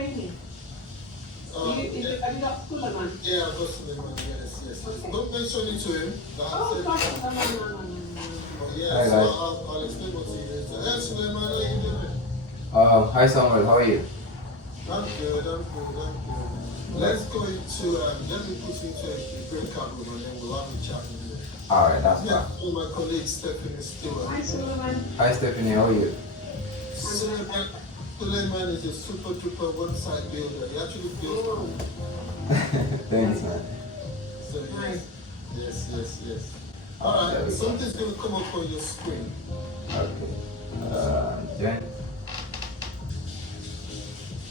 training? Have you got Suleiman? Yeah, I've got Suleiman, yes. Okay. Don't mention it to him. Oh, gosh, no. Yeah, Hi, so guys. I'll explain what he is. Hey, Suleiman, how you doing? Hi Samuel, how are you? I'm good. Let's go into, let me put you into a breakout room and then we'll have a chat in there. Alright, that's Yeah, fine. so my colleague Stephanie Stewart. Hi, Suleiman. Hi Stephanie, how are you? Suleiman is a super duper website builder. He actually built Thanks, man. So Nice. Yes. Alright, something's going to come up on your screen. Okay. Then.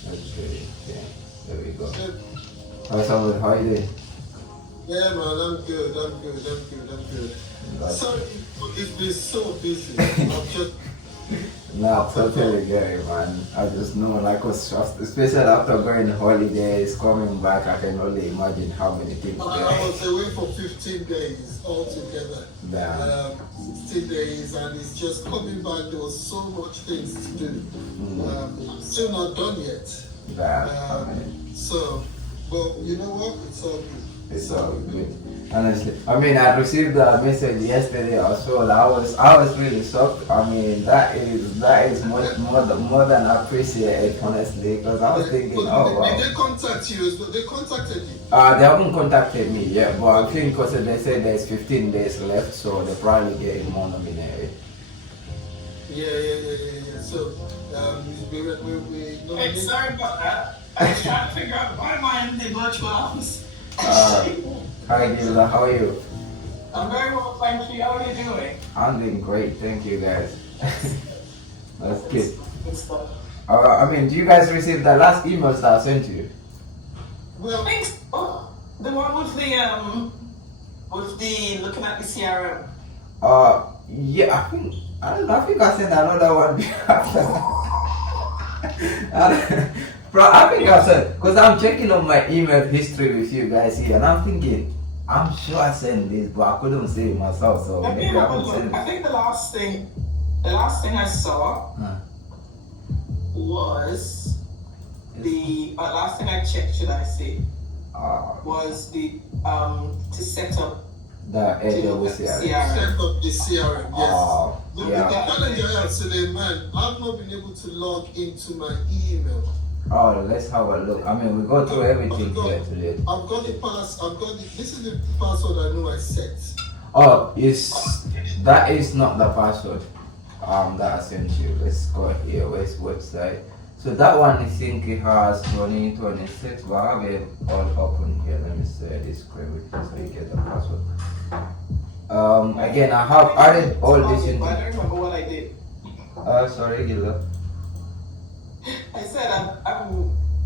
Okay. There we go. Hi Samuel, how are you doing? Yeah, man, I'm good. Nice. Sorry, it's been so busy. I'm just Nah, totally get it, man. I just know, like, was stressed, especially after going holidays, coming back. I can only imagine how many things. I was away for 15 days altogether. Damn. 16 days, and it's just coming back. There was so much things to do. I'm still not done yet. Damn. So, but you know what? It's all good. It's all good. Honestly, I mean, I received a message yesterday or so. I was really shocked. I mean, that is more than appreciated, honestly, because I was thinking, oh wow. Did they contact you? They contacted you. They haven't contacted me yet, but I think because they said there's 15 days left, so they're probably getting more nominated. Yeah. So, we Hey, sorry about that. I was trying to figure out why am I in the virtual office. Hi Gilda, how are you? I'm very well, thank you. How are you doing? I'm doing great, thank you guys. That's good. Good stuff. I mean, do you guys receive the last emails that I sent you? well, Thanks. Oh, the one with the looking at the CRM. Yeah, I think I sent another one after. Bro, I think I said, because I'm checking on my email history with you guys here, and I'm thinking, I'm sure I sent this, but I couldn't see it myself, so Let me maybe I have a haven't look. sent I it. think the last thing I saw was the last thing I checked, should I say, was the to set up The AWCR. set up the CRM, yes. The Yeah. challenge I have today, man, I've not been able to log into my email. Oh, let's have a look. I mean, we go through everything here today. I've got this is the password I know I set. Oh, that is not the password that I sent you. Let's go here. Where's website? So that one I think it has 2026, but I have it all open here. Let me share this screen with you so you get the password. Again, I have added all this I into. don't remember what I did. Sorry, Gilda. I said I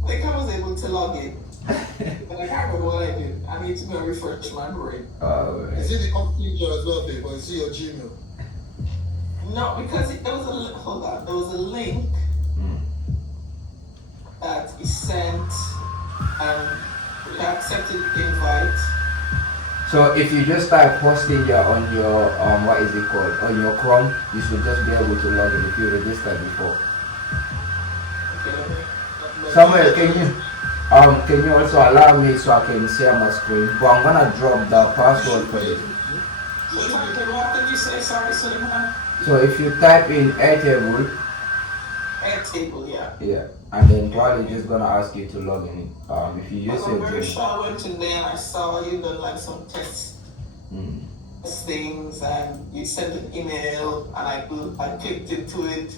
think I was able to log in, but I can't remember what I did. I need to go refresh my brain. Is it the company as well, babe, or is it your Gmail? No, because there was a link that he sent, and we accepted the invite. So if you just type posting on your what is it called, on your Chrome, you should just be able to log in if you registered before. Samuel, can you also allow me so I can share my screen? But I'm gonna drop the password for you. What did you say? Sorry, Suleiman. So if you type in Airtable, Airtable, yeah. yeah, and then probably just gonna ask you to log in. If you use I'm your very Gmail. sure I went in there and I saw you done like some tests things, and you sent an email, and I clicked into it.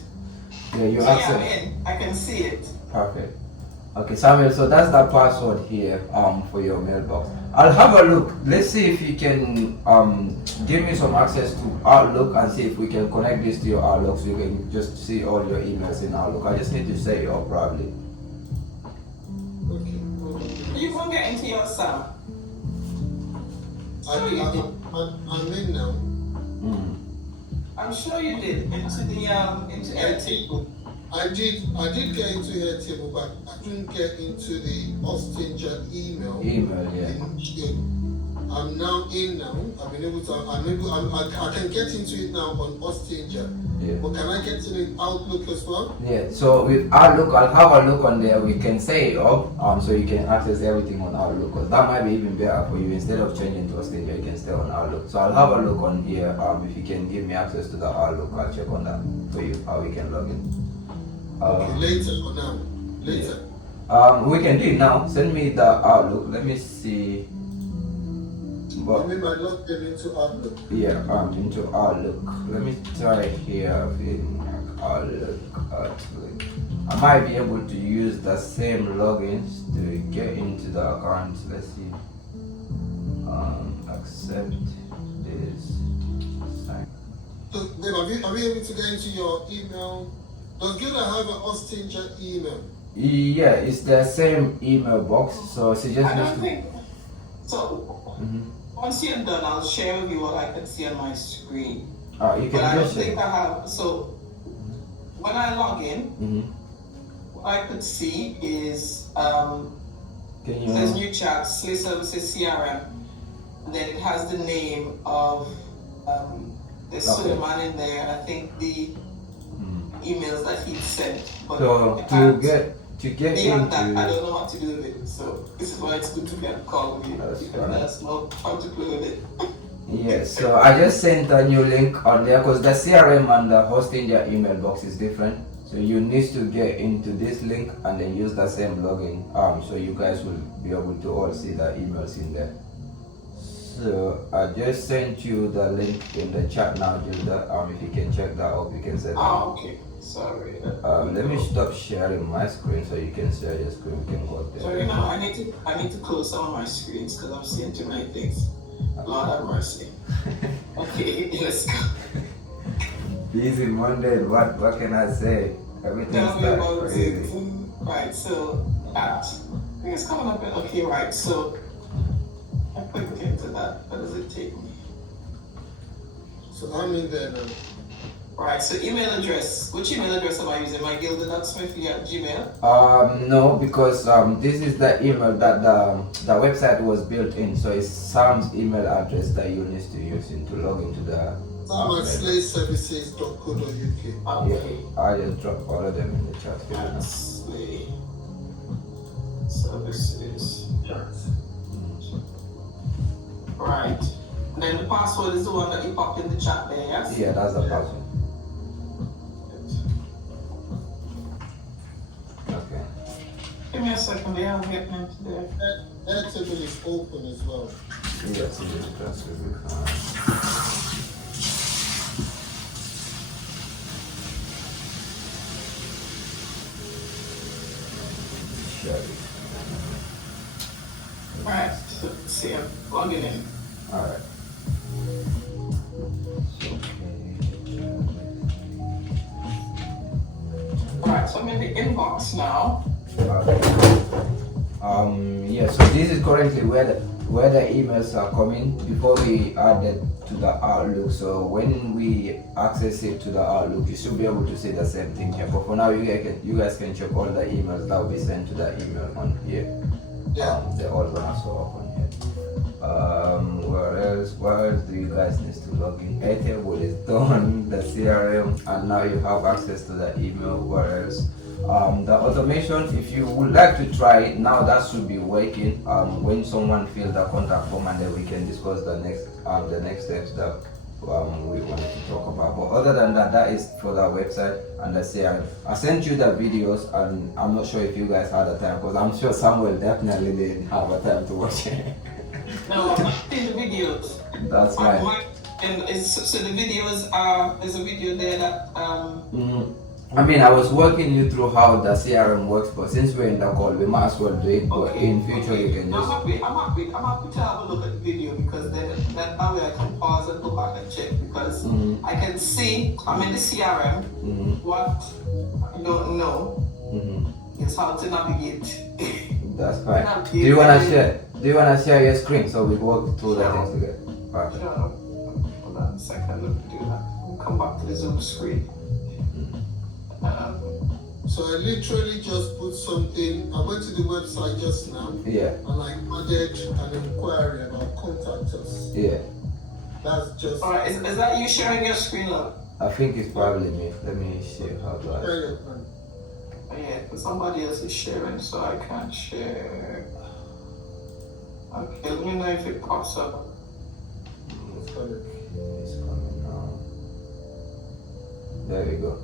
Yeah, you So yeah, access. I'm in. I can see it. Perfect. Okay, Samuel, so that's the password here for your mailbox. I'll have a look. Let's see if you can give me some access to Outlook and see if we can connect this to your Outlook so you can just see all your emails in Outlook. I just need to set it up probably. Okay. You can get into your Sam. I'm in now. I'm sure you did into Airtable. I did get into Airtable, but I couldn't get into the Austin Jet email. Email, yeah. I'm now in now. I've been able to. I can get into it now on Ostinger. Yeah. But can I get to the Outlook as well? Yeah, so with Outlook, I'll have a look on there. We can set it up so you can access everything on Outlook, because that might be even better for you. Instead of changing to Australia, you can stay on Outlook. So I'll have a look on here. If you can give me access to the Outlook, I'll check on that for you, how we can log in. Okay, later or now? Later. We can do it now. Send me the Outlook. Let me see. But, You mean by logging into Outlook? yeah, into Outlook. Let me try here. Outlook. I might be able to use the same logins to get into the account. Let's see. Accept this. Sign. So, babe, are you able to get into your email? Does Gilda have an Ostinger email? Yeah, it's the same email box. So suggest. I don't think so. Mm-hmm. Once you're done, I'll share with you what I can see on my screen. You can But I don't just think I have. So when I log in, Mm-hmm. what I could see is Can it says you? new chat, Slay Services CRM, and then it has the name of there's Okay. Suleiman in there, and I think the emails that he sent. But So it to can't- get beyond that, I into. don't know what to do with it. So this is why it's good to get a call with you, That's because fine. there's no how to play with it. Yes, so I just sent a new link on there because the CRM and the hosting your email box is different. So you need to get into this link and then use the same login. So you guys will be able to all see the emails in there. So I just sent you the link in the chat now, Gilda. If you can check that out, you can set it. Oh, okay. Sorry. Let me stop sharing my screen so you can share your screen. We can go So there. I need to close some of my screens because I'm seeing too many things. Lord have mercy. Okay, let's go. Busy Monday. What can I say? Everything's Tell me about crazy. it. Right, so that I think it's coming up. Okay, right. So I click into that. What does it take me? So I'm in there now. Right. So email address. Which email address am I using? My gilda.smithley@gmail. No, because this is the email that the website was built in, so it's Sam's email address that you need to use to log into the. I'm at slayservices.co.uk. Okay. I just dropped all of them in the chat here. And Slay Services. Right. And then the password is the one that you popped in the chat there, yes? Yeah, that's the password. Okay. Give me a second there, I'm getting into there. Airtable is open as well. Yes, that's really fine. Share it. Right, so let's see, I'm logging in. Alright. Alright, so I'm in the inbox now. Yeah, so this is currently where the emails are coming before we add it to the Outlook. So when we access it to the Outlook, you should be able to see the same thing here. But for now, you guys can check all the emails that will be sent to the email on here. Yeah. They're all gonna show up on here. Where else do you guys need to log in? Airtable is done, the CRM, and now you have access to the email. Where else? The automation, if you would like to try it now, that should be working. When someone fills the contact form, and then we can discuss the next steps that we wanted to talk about. But other than that, that is for the website and the CRM. I sent you the videos, and I'm not sure if you guys had the time, because I'm sure Samuel definitely didn't have a time to watch it. No, I'm not seeing the videos. That's fine. So the videos are, there's a video there that, I mean, I was walking you through how the CRM works, but since we're in the call, we might as well do it. But in future, you can just. I'm happy to have a look at the video, because then that way I can pause and go back and check, because I can see, I'm in the CRM, what I don't know is how to navigate. That's fine. Do you wanna share your screen so we walk through the things together? Perfect. Hold on a second, let me do that. We'll come back to the Zoom screen. So I literally just put something. I went to the website just now. Yeah. And I added an inquiry about contact us. Yeah. That's just. Alright, is that you sharing your screen, love? I think it's probably me. Let me see how do I. Yeah, but somebody else is sharing, so I can't share. Okay, let me know if it pops up. It's coming now. There we go.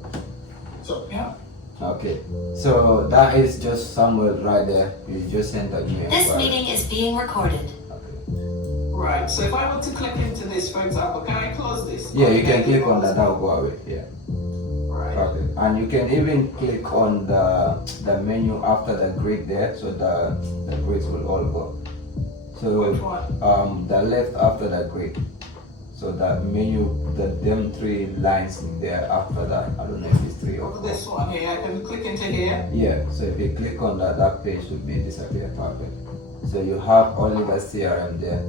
So Yeah. Okay, so that is just somewhere right there. You just send an email. This meeting is being recorded. Okay. Right, so if I were to click into this, for example, can I close this? Yeah, you can click on that. That'll go away. Yeah. Right. Okay. And you can even click on the menu after the grid there, so the grids will all go. So Which one? the left after the grid. So that menu, them 3 lines in there after that. I don't know if it's 3 or 4. This one here, I can click into here. Yeah, so if you click on that page should be disappear. Perfect. So you have only the CRM there.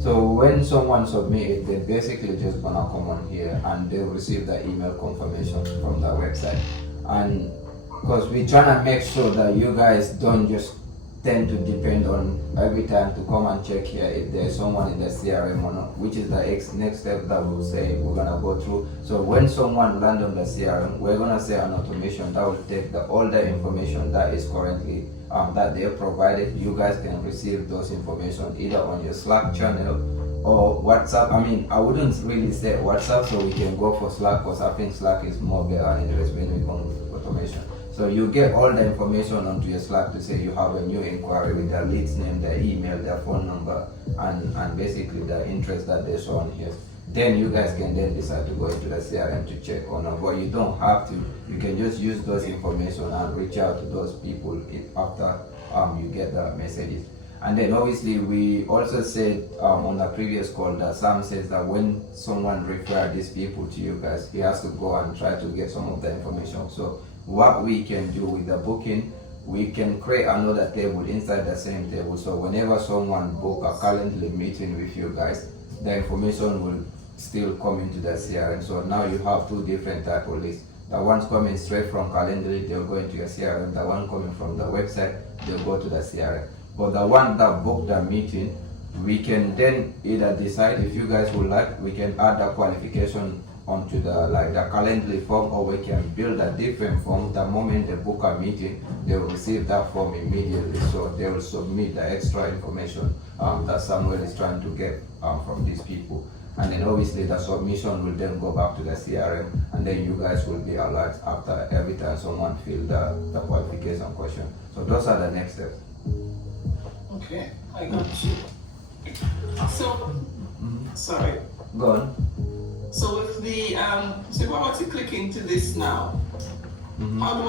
So when someone submit it, they're basically just gonna come on here and they'll receive the email confirmation from the website. And because we're trying to make sure that you guys don't just tend to depend on every time to come and check here if there's someone in the CRM or not, which is the next step that we'll say we're gonna go through. So when someone lands on the CRM, we're gonna say an automation that will take all the information that is currently that they have provided. You guys can receive those information either on your Slack channel or WhatsApp. I mean, I wouldn't really say WhatsApp, so we can go for Slack because I think Slack is more better anyways when we come with automation. So you get all the information onto your Slack to say you have a new inquiry with their lead's name, their email, their phone number, and basically the interest that they show on here. Then you guys can then decide to go into the CRM to check or not. But you don't have to. You can just use those information and reach out to those people after you get the messages. And then obviously we also said on the previous call that Sam says that when someone refers these people to you guys, he has to go and try to get some of the information. So what we can do with the booking, we can create another table inside the same table. So whenever someone book a Calendly meeting with you guys, the information will still come into the CRM. So now you have 2 different type of lists. The one's coming straight from Calendly, they'll go into your CRM. The one coming from the website, they'll go to the CRM. But the one that booked the meeting, we can then either decide if you guys would like, we can add the qualification onto the Calendly form, or we can build a different form. The moment they book a meeting, they will receive that form immediately. So they will submit the extra information that Samuel is trying to get from these people. And then obviously the submission will then go back to the CRM, and then you guys will be alert after every time someone fills the qualification question. So those are the next steps. Okay, I got you. So, sorry. Go on. So with the so if I were to click into this now, how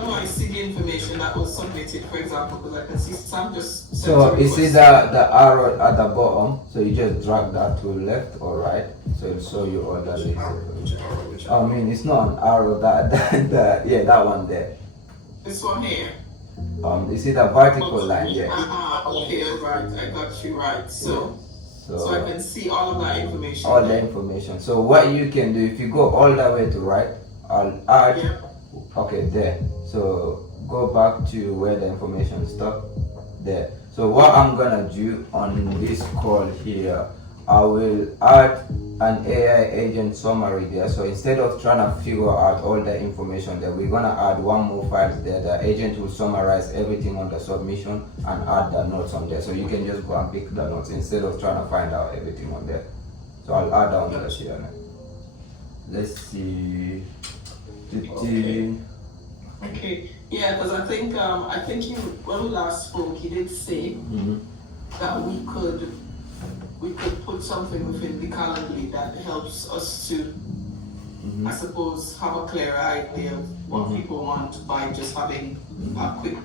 do I see the information that was submitted, for example? Because I can see Sam just sent So a you see request. the arrow at the bottom, so you just drag that to left or right, so it'll show you all the links. I mean, it's not an arrow, yeah, that one there. This one here. You see the vertical line, yeah. Okay, right, I got you right. So I can see all of that information. All the information. So what you can do, if you go all the way to right, I'll add. Yeah. Okay, there. So go back to where the information stopped. There. So what I'm gonna do on this call here, I will add an AI agent summary there. So instead of trying to figure out all the information there, we're gonna add one more file there. The agent will summarize everything on the submission and add the notes on there. So you can just go and pick the notes instead of trying to find out everything on there. So I'll add that on the CRM. Let's see. Okay. Yeah, because I think you when we last spoke, you did say that we could put something within the Calendly that helps us to, I suppose, have a clearer idea of what people want by just having a quick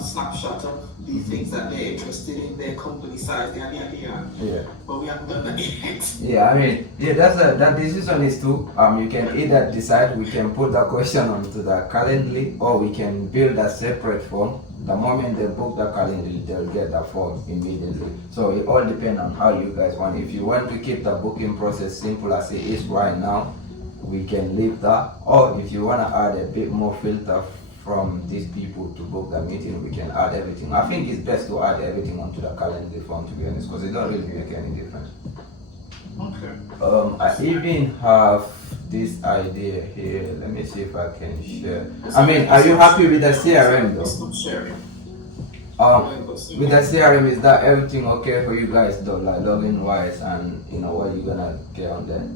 snapshot of the things that they're interested in, their company size, Yeah. But we haven't done that yet. Yeah, I mean, yeah, that decision is too. You can either decide we can put the question onto the Calendly, or we can build a separate form. The moment they book the Calendly, they'll get the form immediately. So it all depends on how you guys want. If you want to keep the booking process simple as it is right now, we can leave that. Or if you want to add a bit more filter from these people to book the meeting, we can add everything. I think it's best to add everything onto the calendar form, to be honest, because it don't really make any difference. Okay. I even have this idea here. Let me see if I can share. I mean, are you happy with the CRM though? Stop sharing. With the CRM, is that everything okay for you guys though, like login wise, and you know what you're gonna get on there?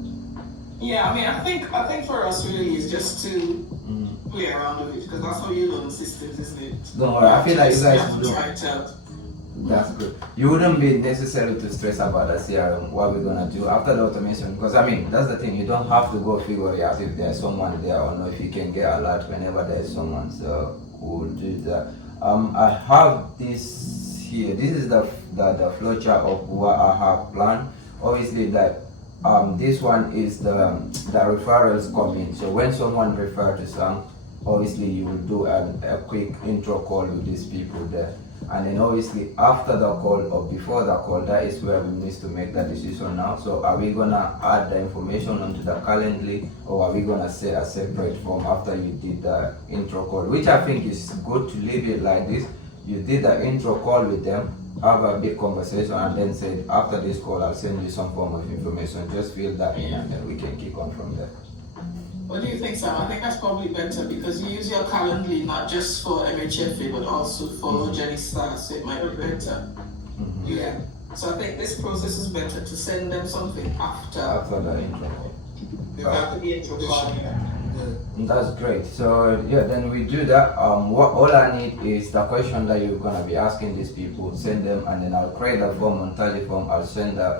Yeah, I mean, I think for us really is just to play around with it, because that's how you learn systems, isn't it? Don't worry, I feel like you guys have to do. try it out. That's good. You wouldn't be necessary to stress about the CRM, what we're gonna do after the automation, because I mean, that's the thing, you don't have to go figure it out if there's someone there or not, if you can get alert whenever there's someone, so we'll do that. I have this here, this is the flowchart of what I have planned. Obviously that this one is the referrals coming, so when someone refers to some, obviously you will do a quick intro call with these people there. And then obviously after the call or before the call, that is where we need to make the decision now. So are we gonna add the information onto the Calendly, or are we gonna set a separate form after you did the intro call? Which I think is good to leave it like this. You did the intro call with them, have a big conversation, and then say after this call I'll send you some form of information. Just fill that in and then we can kick on from there. What do you think, Sam? I think that's probably better, because you use your Calendly not just for MHFA but also for Jenny Star, so it might be better. Yeah. So I think this process is better to send them something after the intro. After the intro call. That's great. So yeah, then we do that. What all I need is the question that you're gonna be asking these people. Send them, and then I'll create a form on Teleform. I'll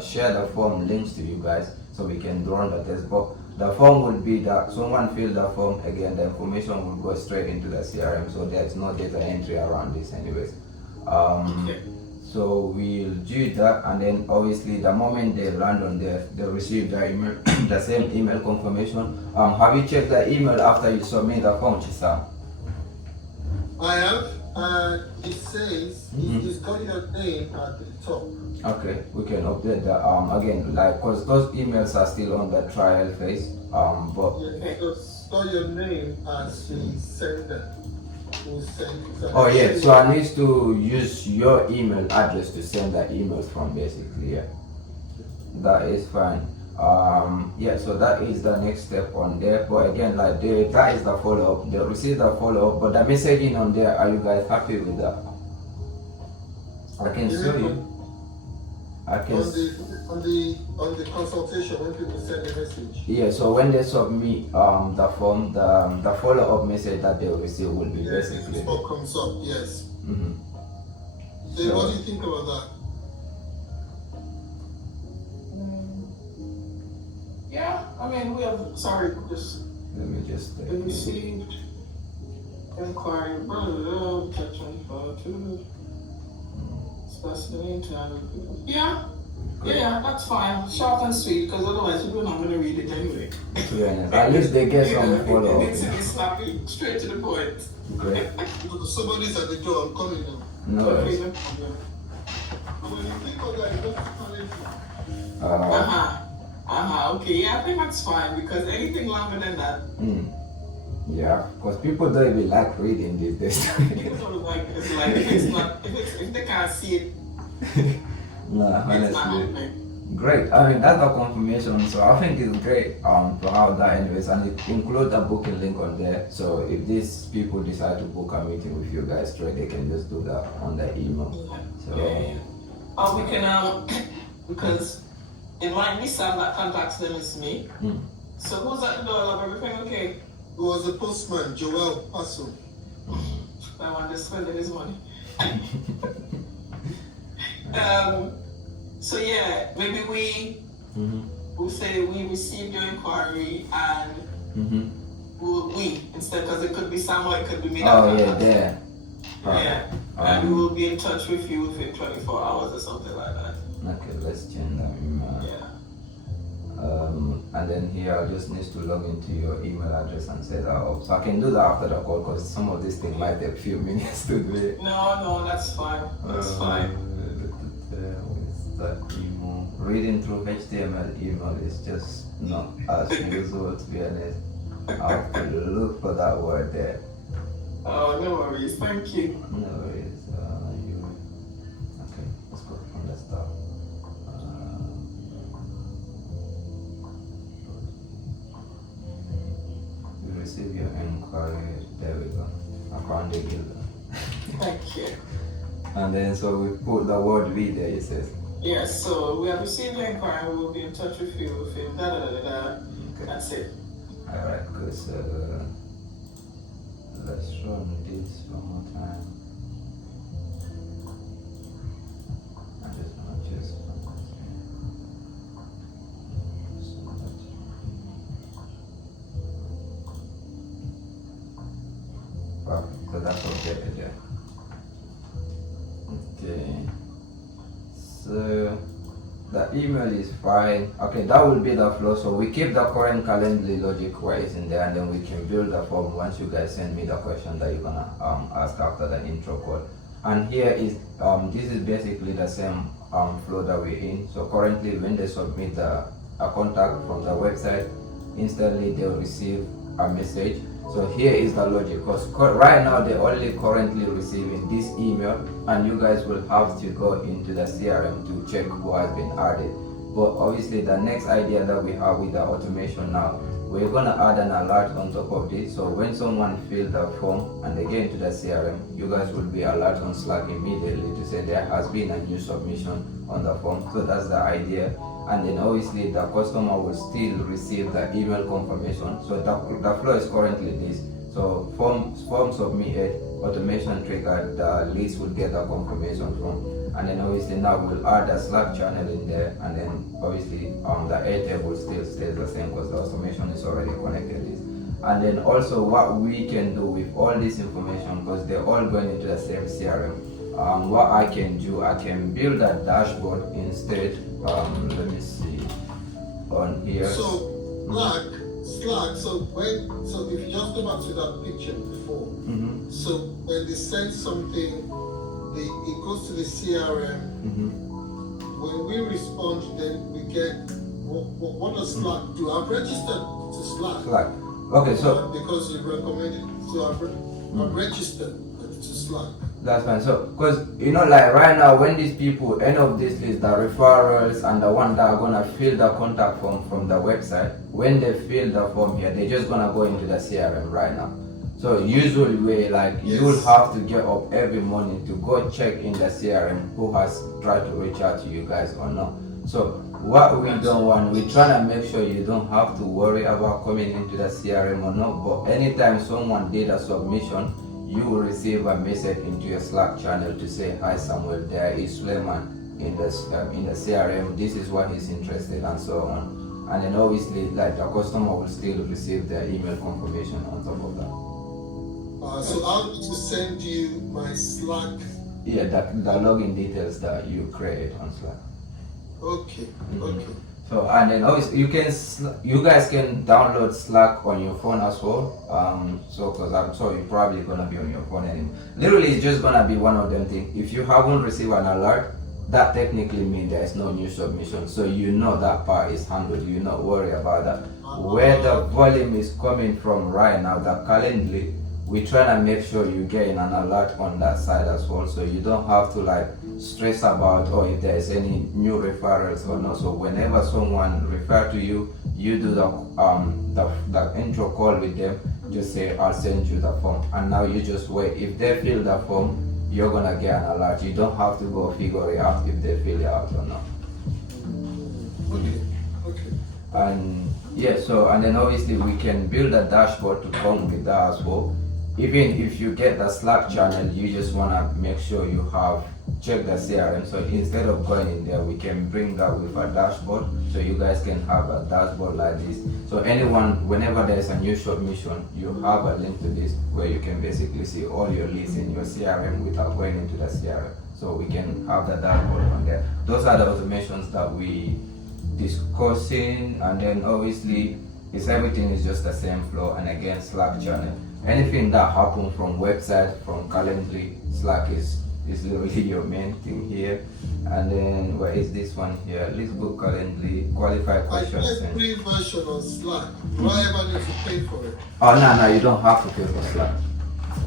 share the form links to you guys so we can run the test. But the form will be that someone fill the form again. The information will go straight into the CRM, so there's no data entry around this, anyways. So we'll do that, and then obviously the moment they land on there, they'll receive the email, the same email confirmation. Have you checked the email after you submit the form, Chisa? I have, and it says it's got your name at the top. Okay, we can update that again, like, cause those emails are still on the trial phase. But Yeah, so store your name as the sender. oh yeah, so I need to use your email address to send the emails from, basically. Yeah, that is fine. Yeah, so that is the next step on there. But again, like that is the follow-up. They receive the follow-up, but the messaging on there, are you guys happy with that? I can show you. I can on the consultation when people send a message. Yeah, so when they submit the form, the follow-up message that they will receive will be basically. What comes up, yes. So, what do you think about that? Yeah, I mean, we have, sorry, just let me just take it. received inquiry, touch on photo, specimen time. Yeah, that's fine. Short and sweet, because otherwise people are not going to read it anyway. To be honest, at least they get some follow-up. It needs to be snappy, straight to the point. Great. Somebody's at the door, I'm coming now. No worries. No problem. When you think of that, you don't Okay, yeah, I think that's fine, because anything longer than that, yeah, because people don't even like reading these days. people don't like it. It's like, if they can't see it, No, it's not honestly. happening. Great. I mean, that's the confirmation. So I think it's great to have that, anyways, and it include a booking link on there. So if these people decide to book a meeting with you guys straight, they can just do that on their email. So we can because it might be Sam that contacts them, it's me. So who's at the door? Love, everything okay? It was a postman, Joel Passo. I want to spend his money. So yeah, maybe we'll say we received your inquiry, and we instead, because it could be Sam or it could be me. Oh yeah, there. Yeah, and we will be in touch with you within 24 hours or something like that. Okay, let's change that email. Yeah. And then here I'll just need to log into your email address and set that up. So I can do that after the call, because some of these things might take a few minutes to do it. No, that's fine. That's fine. That email. Reading through HTML email is just not as usual, to be honest. I have to look for that word there. Oh, no worries. Thank you. No worries. Okay, let's go from the start. You receive your inquiry. There we go. I found the builder. Thank you. And then so we put the word V there, it says. Yes, so we have received the inquiry. We will be in touch with you. Da da da da da. Okay. That's it. Alright, good. So let's run this one more time. I just want to choose one. Perfect. So that's updated there. Okay. So the email is fine. Okay, that will be the flow. So we keep the current Calendly logic where it's in there, and then we can build the form once you guys send me the question that you're gonna ask after the intro call. And here is this is basically the same flow that we're in. So currently, when they submit a contact from the website, instantly they'll receive a message. So here is the logic, because right now they're only currently receiving this email, and you guys will have to go into the CRM to check who has been added. But obviously the next idea that we have with the automation now, we're gonna add an alert on top of this. So when someone fills the form and they get into the CRM, you guys will be alert on Slack immediately to say there has been a new submission on the form. So that's the idea. And then obviously the customer will still receive the email confirmation. So the flow is currently this. So form submitted, automation triggered, the list will get the confirmation from. And then obviously now we'll add a Slack channel in there, and then obviously the Airtable still stays the same because the automation is already connected this. And then also what we can do with all this information, because they're all going into the same CRM, what I can do, I can build a dashboard instead. Let me see on here. So Slack. So if you just go back to that picture before, so when they send something, it goes to the CRM. When we respond, then we get what does Slack do? I've registered to Slack. Okay, so because you recommended, so I've registered to Slack. That's fine. So, because like right now, when these people end of this list, the referrals and the one that are gonna fill the contact form from the website, when they fill the form here, they're just gonna go into the CRM right now. So usually way you will have to get up every morning to go check in the CRM who has tried to reach out to you guys or not. So what we don't want, we're trying to make sure you don't have to worry about coming into the CRM or not. But anytime someone did a submission, you will receive a message into your Slack channel to say, hi Samuel, there is Suleiman in the CRM, this is what he's interested in, and so on. And then obviously the customer will still receive their email confirmation on top of that. So I'll need to send you my Slack. Yeah, the login details that you create on Slack. Okay. Okay. So and then obviously you guys can download Slack on your phone as well. So because I'm sure you're probably gonna be on your phone anyway. Literally, it's just gonna be one of them things. If you haven't received an alert, that technically means there is no new submission. So that part is handled. You not worry about that. Where the volume is coming from right now, the Calendly, we're trying to make sure you're getting an alert on that side as well, so you don't have to stress about if there's any new referrals or not. So whenever someone refer to you, you do the intro call with them, just say I'll send you the form, and now you just wait. If they fill the form, you're gonna get an alert. You don't have to go figure it out if they fill it out or not. Okay. And and then obviously we can build a dashboard to come with that as well. Even if you get the Slack channel, you just want to make sure you have checked the CRM. So instead of going in there, we can bring that with a dashboard, so you guys can have a dashboard like this. So anyone, whenever there's a new submission, you have a link to this where you can basically see all your leads in your CRM without going into the CRM. So we can have the dashboard on there. Those are the automations that we discussing, and then obviously everything is just the same flow. And again, Slack channel. Anything that happens from website, from Calendly, Slack is literally your main thing here. And then where is this one here? Let's go Calendly, qualify questions. I get free version on Slack. Do I ever need to pay for it? Oh no, you don't have to pay for Slack.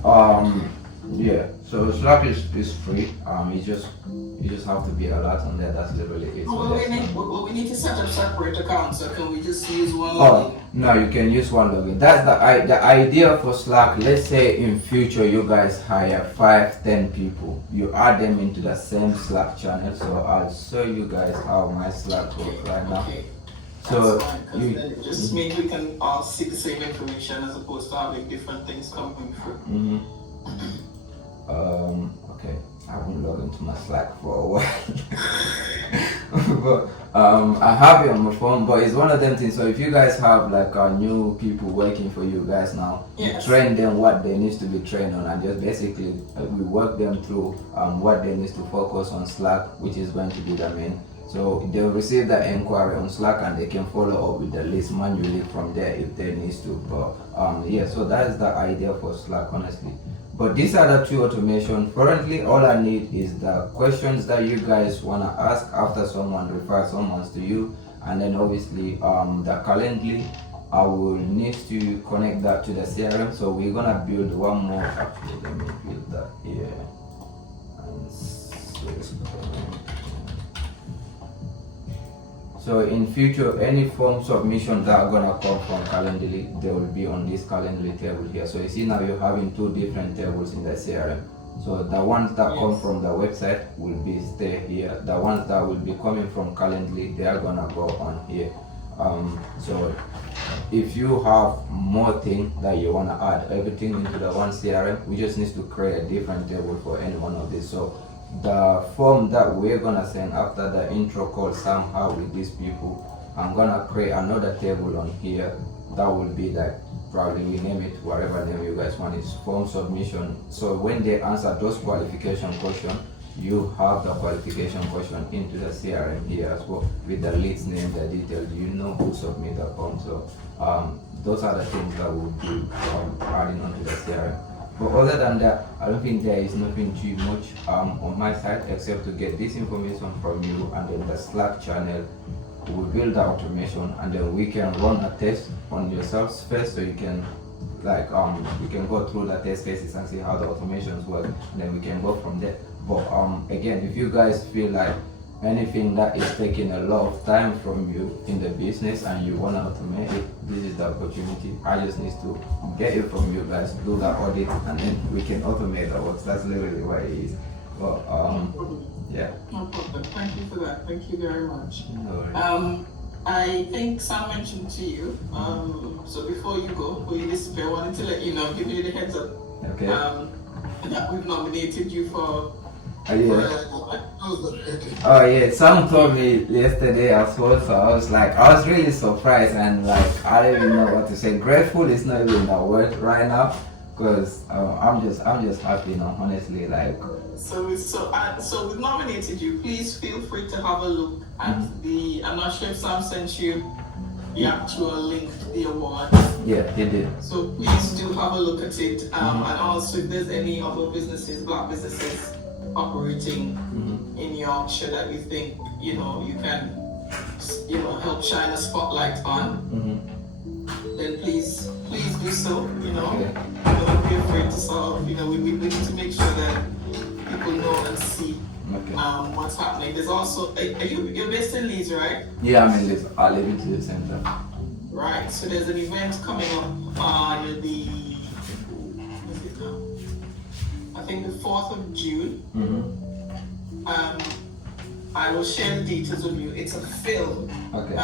Yeah, so Slack is free. You just have to be alert on there. That's literally it. So we need to set up separate accounts, so can we just use one oh login? no, you can use one login. That's the idea for Slack. Let's say in future you guys hire 5-10 people, you add them into the same Slack channel. So I'll show you guys how my Slack works right now. Okay. So that's fine, 'cause then it just means we can all see the same information as opposed to having different things coming through. Okay, I haven't logged into my Slack for a while. But I have it on my phone, but it's one of them things. So if you guys have like new people working for you guys now, Yes. you train them what they need to be trained on, and just basically we work them through what they need to focus on Slack, which is going to be the main. So they'll receive the inquiry on Slack and they can follow up with the list manually from there if they need to. But yeah, so that is the idea for Slack, honestly. But these are the 2 automation. Currently, all I need is the questions that you guys wanna ask after someone refers someone to you, and then obviously the Calendly. I will need to connect that to the CRM. So we're gonna build one more. Actually, let me build that here. So in future, any form submissions that are gonna come from Calendly, they will be on this Calendly table here. So you see now you're having 2 different tables in the CRM. So the ones that come from the website will be stay here. The ones that will be coming from Calendly, they are gonna go on here. So if you have more things that you wanna add everything into the one CRM, we just need to create a different table for any one of these. So the form that we're gonna send after the intro call somehow with these people, I'm gonna create another table on here that will be like, probably we name it whatever name you guys want, is form submission. So when they answer those qualification questions, you have the qualification question into the CRM here as well with the lead's name, the details, you know who submit the form. So those are the things that we'll be adding onto the CRM. But other than that, I don't think there is nothing too much on my side except to get this information from you, and then the Slack channel will build the automation, and then we can run a test on yourselves first, so you can like we can go through the test cases and see how the automations work, and then we can go from there. But again, if you guys feel like anything that is taking a lot of time from you in the business and you want to automate it, this is the opportunity. I just need to get it from you guys, do the audit, and then we can automate the works. That's literally what it is. But yeah. No problem. Thank you for that. Thank you very much. No worries. I think Sam mentioned to you, so before you go, before you disappear, I wanted to let you know, give you the heads up, Okay. that we've nominated you for Oh yeah, Sam told me yesterday as well, so I was really surprised, and like I don't even know what to say. Grateful is not even the word right now, because I'm just happy now, honestly. Like so we've nominated you. Please feel free to have a look at the. I'm not sure if Sam sent you the actual link to the award. yeah, he did. So please do have a look at it, and also if there's any other businesses, black businesses operating in Yorkshire that you think you can help shine a spotlight on, then please do so. Don't be afraid to solve. We need to make sure that people know and see what's happening. There's also you're based in Leeds, right? Yeah, I'm in Leeds. I live in the center. Right. So there's an event coming up on I think the 4th of June. I will share the details with you. It's a film. Okay.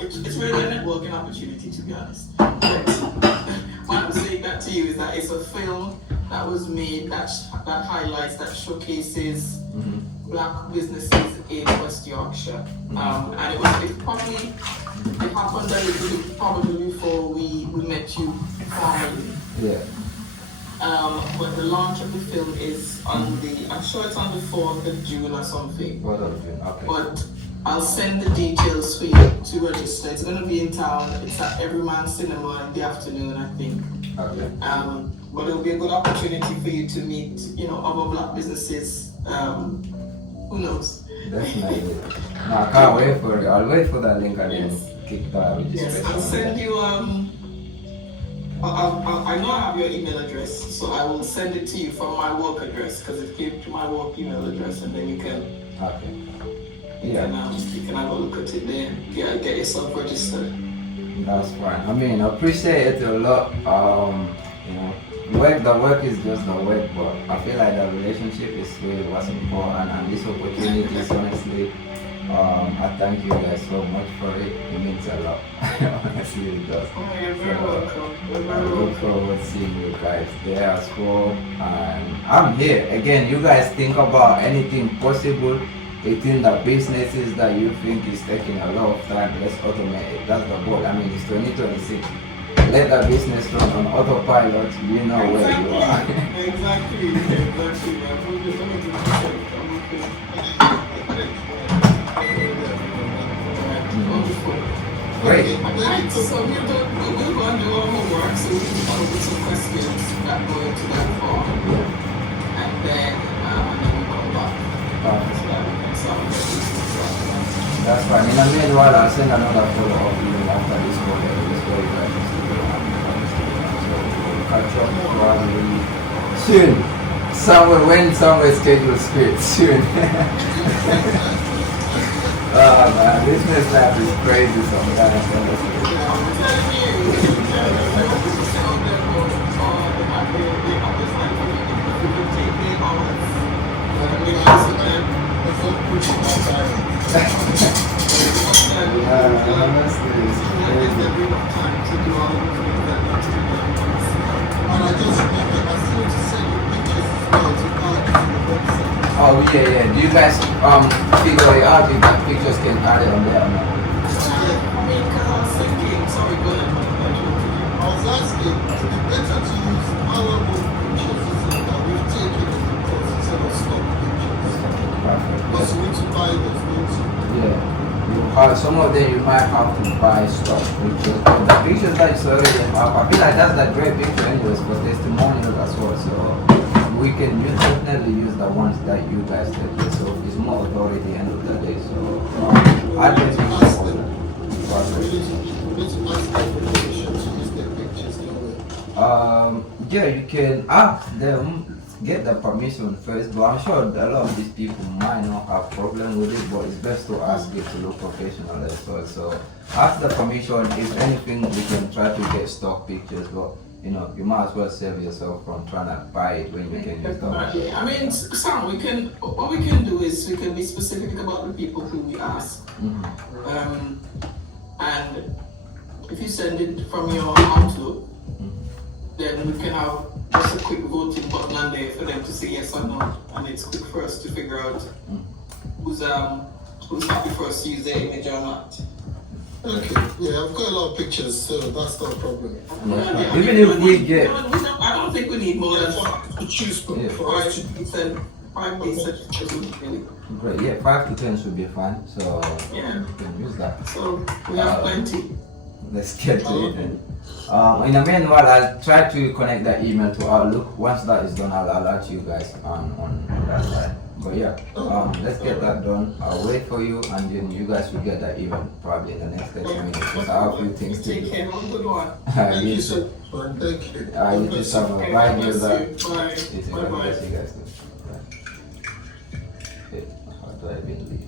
It's really a networking opportunity, to be honest. Why I'm saying that to you is that it's a film that was made that highlights, that showcases black businesses in West Yorkshire. And it happened a little bit probably before we met you formally. Yeah. But the launch of the film is I'm sure it's on the 4th of June or something. 4th of June, okay. But I'll send the details for you to register. It's going to be in town. It's at Everyman Cinema in the afternoon, I think. Okay. But it'll be a good opportunity for you to meet, other black businesses. Who knows? Definitely. No, I can't wait for it. I'll wait for that link and then Yes. kick that registration. Yes, I'll send you I know I have your email address, so I will send it to you from my work address because it came to my work email address, and then you can. Okay. You Yeah. can have a look at it there. Yeah, get yourself registered. That's fine. I mean, I appreciate it a lot. You know, the work is just the work, but I feel like the relationship is really what's important, and this opportunity is honestly, I thank you guys so much for it. It means a lot. Honestly, it does. Oh, you're very welcome. You're I very look welcome. forward to seeing you guys there as well. And I'm here. Again, you guys think about anything possible within the businesses that you think is taking a lot of time. Let's automate it. That's the goal. I mean, it's 2026. Let the business run on autopilot. You know where you are. Exactly. Great. Alright, so we're going to do our homework, so we can come up with some questions that go into that form. And then we come back. So that we can solve it. That's fine. In the meanwhile, I'll send another follow-up email after this whole this very guys. So we'll catch up probably soon. When somewhere scheduled script soon. Oh man, business life is crazy sometimes. Oh yeah. Do you guys figure it out if that pictures can add it on there or not? Sorry, go ahead. I was asking, is it better to use our own pictures that we've taken in the course instead of stock pictures? Because you need to buy those, don't you? Yeah. Some of them you might have to buy stock pictures. But the pictures that you already have, I feel like that's a great picture anyways for testimonials as well. So we can definitely use the ones that you guys take. So it's more authority at the end of the day. So I think it's yeah, you can ask them, get the permission first, but I'm sure a lot of these people might not have problem with it, but it's best to ask it to look professional as well. So ask the permission. If anything, we can try to get stock pictures, but you know, you might as well save yourself from trying to buy it when you can use the Yeah, I mean, Sam, what we can do is we can be specific about the people who we ask. And if you send it from your Outlook, then we can have just a quick voting button on there for them to say yes or no, and it's quick for us to figure out who's happy for us to use their image or not. Okay, yeah, I've got a lot of pictures, so that's not a problem. Yeah. Even if we get, I don't think we need more than To choose from, Yeah. for us to 5 decent pictures, really. great, yeah, 5 to 10 should be fine. So Yeah. you can use that. So we have plenty. Let's get to it then. In the meanwhile, I'll try to connect that email to Outlook. Once that is done, I'll alert you guys on that side. But yeah, let's get that done. I'll wait for you, and then you guys will get that email probably in the next 30 minutes. Because I have a few things to Take do. care. Have a good one. Thank you so much, thank you. You just have a Okay, bye, God bless Gilda. you. Bye. Bye Bye-bye. bye. You guys. Okay, how do I even leave?